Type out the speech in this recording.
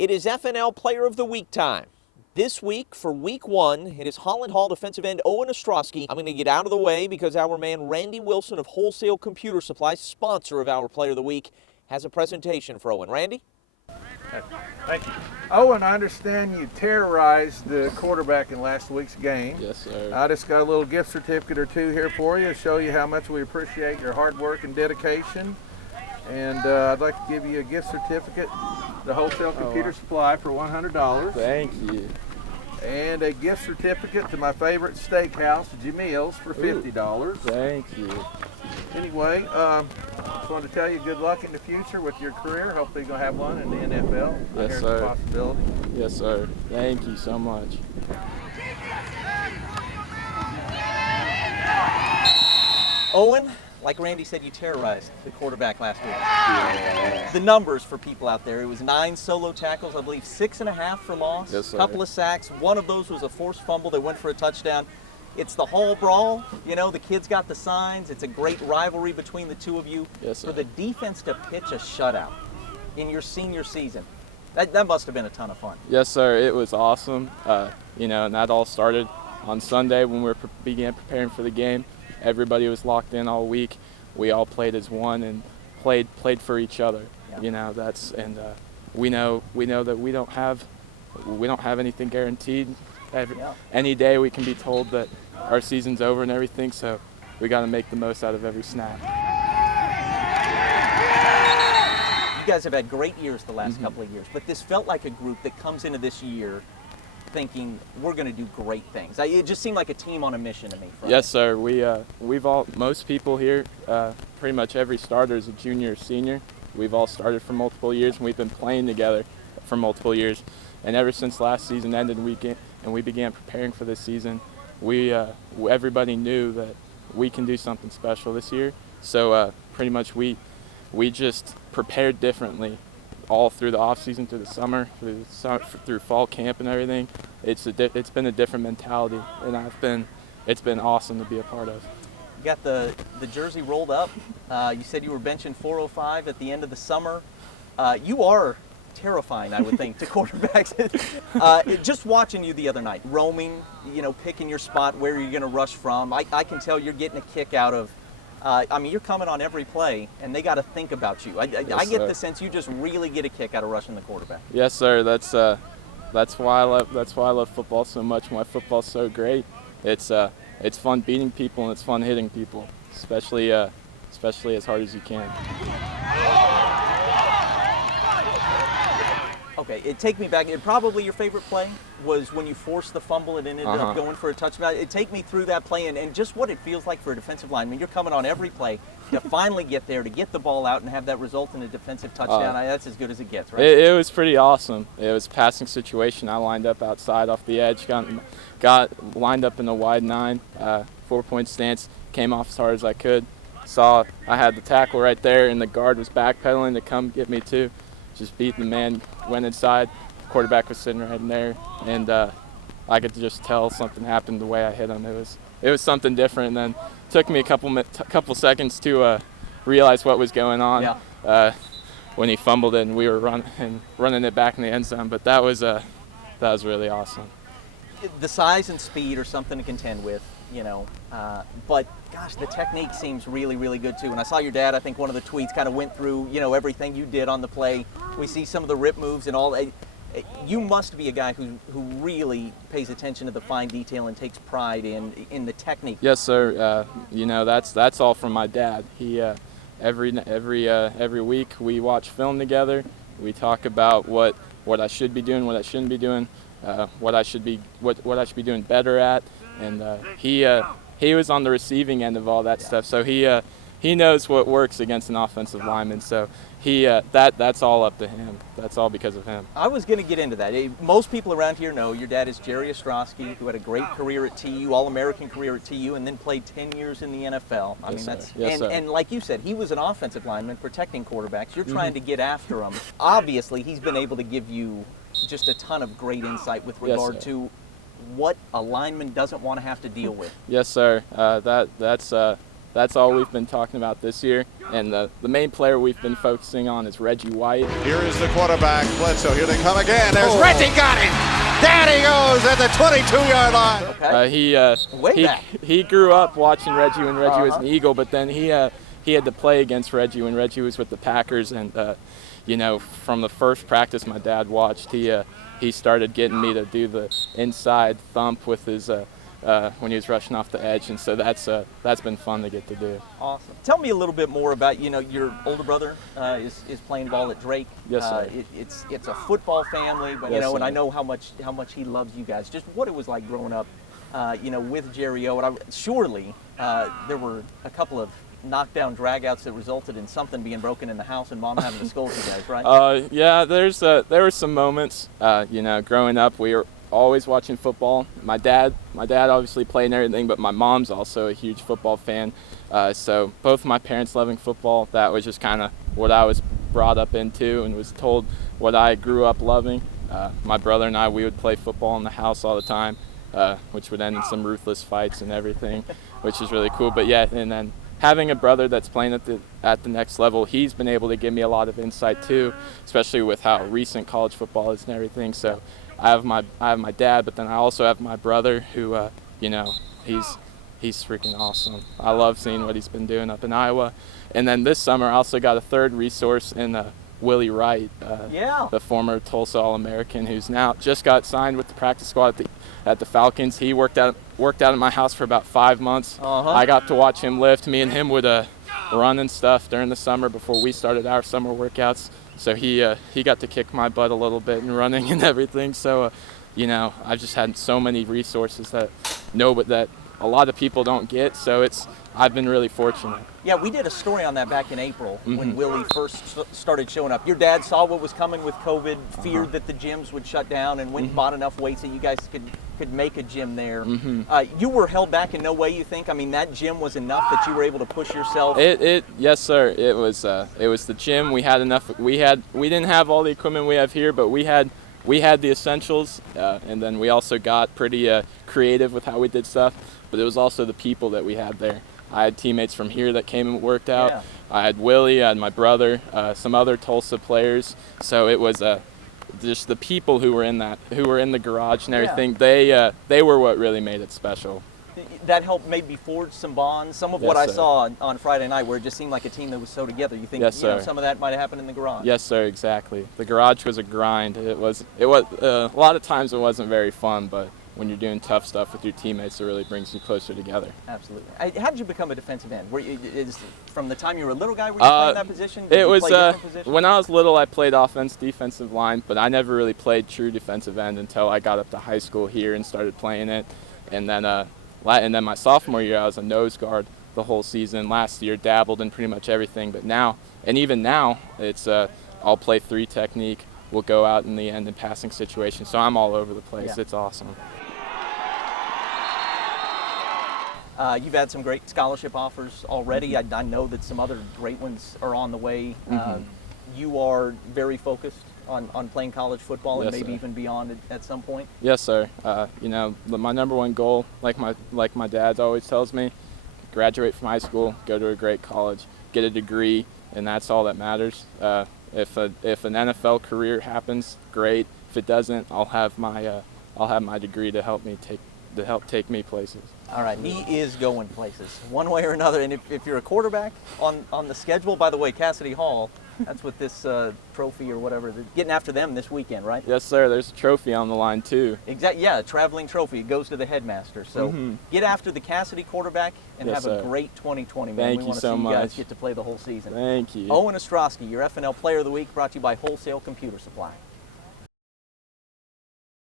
It is FNL Player of the Week time. This week, for week one, it is Holland Hall defensive end Owen Ostroski. I'm going to get out of the way because our man Randy Wilson of Wholesale Computer Supply, sponsor of our Player of the Week, has a presentation for Owen. Randy? Thank you. Owen, I understand you terrorized the quarterback in last week's game. Yes, sir. I just got a little gift certificate or two here for you to show you how much we appreciate your hard work and dedication. And I'd like to give you a gift certificate to Wholesale Computer Supply for $100. Thank you. And a gift certificate to my favorite steakhouse, Jamil's, for $50. Thank you. Anyway, just wanted to tell you good luck in the future with your career. Hopefully you're going to have one in the NFL. Yes, Here's sir. a possibility. Yes, sir. Thank you so much. Owen, like Randy said, you terrorized the quarterback last week. The numbers for people out there, it was 9 solo tackles, I believe 6.5 for loss. Yes, sir. A couple of sacks. One of those was a forced fumble that went for a touchdown. It's the hall brawl. You know, the kids got the signs. It's a great rivalry between the two of you. Yes, sir. For the defense to pitch a shutout in your senior season, that must have been a ton of fun. Yes, sir. It was awesome. And that all started on Sunday when we began preparing for the game. Everybody was locked in all week. We all played as one and played for each other. Yeah. You know, we know that we don't have anything guaranteed. Any day we can be told that our season's over and everything, so we got to make the most out of every snap. You guys have had great years the last couple of years, but this felt like a group that comes into this year thinking we're going to do great things. It just seemed like a team on a mission to me. Friday. Yes, sir. Most people here, pretty much every starter is a junior or senior. We've all started for multiple years, and we've been playing together for multiple years. And ever since last season ended and we began preparing for this season, everybody knew that we can do something special this year. So pretty much we just prepared differently all through the off season, through the summer, through fall camp and everything. It's been a different mentality, and it's been awesome to be a part of. You got the jersey rolled up. You said you were benching 405 at the end of the summer. You are terrifying, I would think, to quarterbacks. Just watching you the other night, roaming, picking your spot, where you're going to rush from. I can tell you're getting a kick out of. You're coming on every play, and they got to think about you. I get the sense you just really get a kick out of rushing the quarterback. Yes, sir. That's why I love football so much. Why football's so great. It's fun beating people and it's fun hitting people, especially as hard as you can. Okay, take me back. Probably your favorite play was when you forced the fumble and ended up going for a touchdown. Take me through that play and just what it feels like for a defensive lineman. You're coming on every play to finally get there, to get the ball out and have that result in a defensive touchdown. That's as good as it gets, right? It was pretty awesome. It was a passing situation. I lined up outside off the edge, got lined up in a wide 9, 4-point stance, came off as hard as I could. Saw I had the tackle right there, and the guard was backpedaling to come get me too. Just beat the man, went inside, quarterback was sitting right in there, and I could just tell something happened the way I hit him. It was something different, and then took me a couple seconds to realize what was going on when he fumbled it and we were running it back in the end zone. But that was really awesome. The size and speed are something to contend with, but gosh, the technique seems really, really good too. And I saw your dad, I think one of the tweets kind of went through, everything you did on the play. We see some of the rip moves and all. You must be a guy who really pays attention to the fine detail and takes pride in the technique. Yes, sir. That's all from my dad. He every week we watch film together. We talk about what I should be doing, what I shouldn't be doing, what I should be doing better at, and he was on the receiving end of all that stuff, so he knows what works against an offensive lineman. So that's all up to him. That's all because of him. I was going to get into that. Most people around here know your dad is Jerry Ostroski, who had a great career at TU, All-American career at TU, and then played 10 years in the NFL. And like you said, he was an offensive lineman protecting quarterbacks. You're trying to get after them. Obviously, he's been able to give you just a ton of great insight with regard to what a lineman doesn't want to have to deal with. Yes, sir. that's all we've been talking about this year. And the main player we've been focusing on is Reggie White. Here is the quarterback, Bledsoe. Here they come again. There's Reggie, got him. Down he goes at the 22-yard line. Okay. He grew up watching Reggie when Reggie was an Eagle, but then he had to play against Reggie when Reggie was with the Packers. And from the first practice my dad watched, he started getting me to do the inside thump with his when he was rushing off the edge, and so that's been fun to get to do. Awesome. Tell me a little bit more about your older brother is playing ball at Drake. Yes, sir. It's a football family, but Yes, and sir. I know how much he loves you guys. Just what it was like growing up, with Jerry O. And surely there were a couple of knockdown dragouts that resulted in something being broken in the house and Mom having to scold you guys, right? Yeah, there were some moments. Growing up, we were always watching football. My dad obviously played and everything, but my mom's also a huge football fan. So both my parents loving football, that was just kind of what I was brought up into and was told what I grew up loving. My brother and I, we would play football in the house all the time, which would end in some ruthless fights and everything, which is really cool. But yeah, and then having a brother that's playing at the next level, he's been able to give me a lot of insight too, especially with how recent college football is and everything. So I have my dad, but then I also have my brother who, he's freaking awesome. I love seeing what he's been doing up in Iowa. And then this summer I also got a third resource in Willie Wright, the former Tulsa All-American, who's now just got signed with the practice squad at the Falcons. He worked out at my house for about 5 months. I got to watch him lift. Me and him would run and stuff during the summer before we started our summer workouts. So he got to kick my butt a little bit in running and everything. So, I've just had so many resources that a lot of people don't get. So I've been really fortunate. Yeah, we did a story on that back in April when Willie first started showing up. Your dad saw what was coming with COVID, feared that the gyms would shut down, and went and bought enough weights that you guys could make a gym there. You were held back in no way, you think? I mean, that gym was enough that you were able to push yourself? Yes, sir. It was the gym. We had enough. We didn't have all the equipment we have here, but we had the essentials, and then we also got pretty creative with how we did stuff. But it was also the people that we had there. I had teammates from here that came and worked out. Yeah. I had Willie, I had my brother, some other Tulsa players. So it was just the people who were in the garage and everything. Yeah. They were what really made it special. That helped maybe forge some bonds. Some of what I saw on Friday night, where it just seemed like a team that was so together. You think some of that might have happened in the garage? Yes, sir. Exactly. The garage was a grind. It was a lot of times it wasn't very fun, but when you're doing tough stuff with your teammates, it really brings you closer together. Absolutely. How did you become a defensive end? From the time you were a little guy, were you playing that position? Did you play different positions? When I was little, I played offense, defensive line, but I never really played true defensive end until I got up to high school here and started playing it. And then my sophomore year, I was a nose guard the whole season. Last year, dabbled in pretty much everything, but even now, it's I'll play 3 technique. We'll go out in the end in passing situations. So I'm all over the place. Yeah. It's awesome. You've had some great scholarship offers already. I know that some other great ones are on the way. You are very focused on playing college football and maybe even beyond at some point. Yes, sir. My number one goal, like my dad always tells me, graduate from high school, go to a great college, get a degree, and that's all that matters. If an NFL career happens, great. If it doesn't, I'll have my degree to help take me places. All right, he is going places, one way or another. And if you're a quarterback on the schedule, by the way, Cassidy Hall, that's what this trophy or whatever, they're getting after them this weekend, right? Yes, sir. There's a trophy on the line, too. Exactly. Yeah, a traveling trophy. It goes to the headmaster. So get after the Cassidy quarterback and have a great 2020, man. Thank we you want to so see you guys much. get to play the whole season. Thank you. Owen Ostroski, your FNL Player of the Week, brought to you by Wholesale Computer Supply.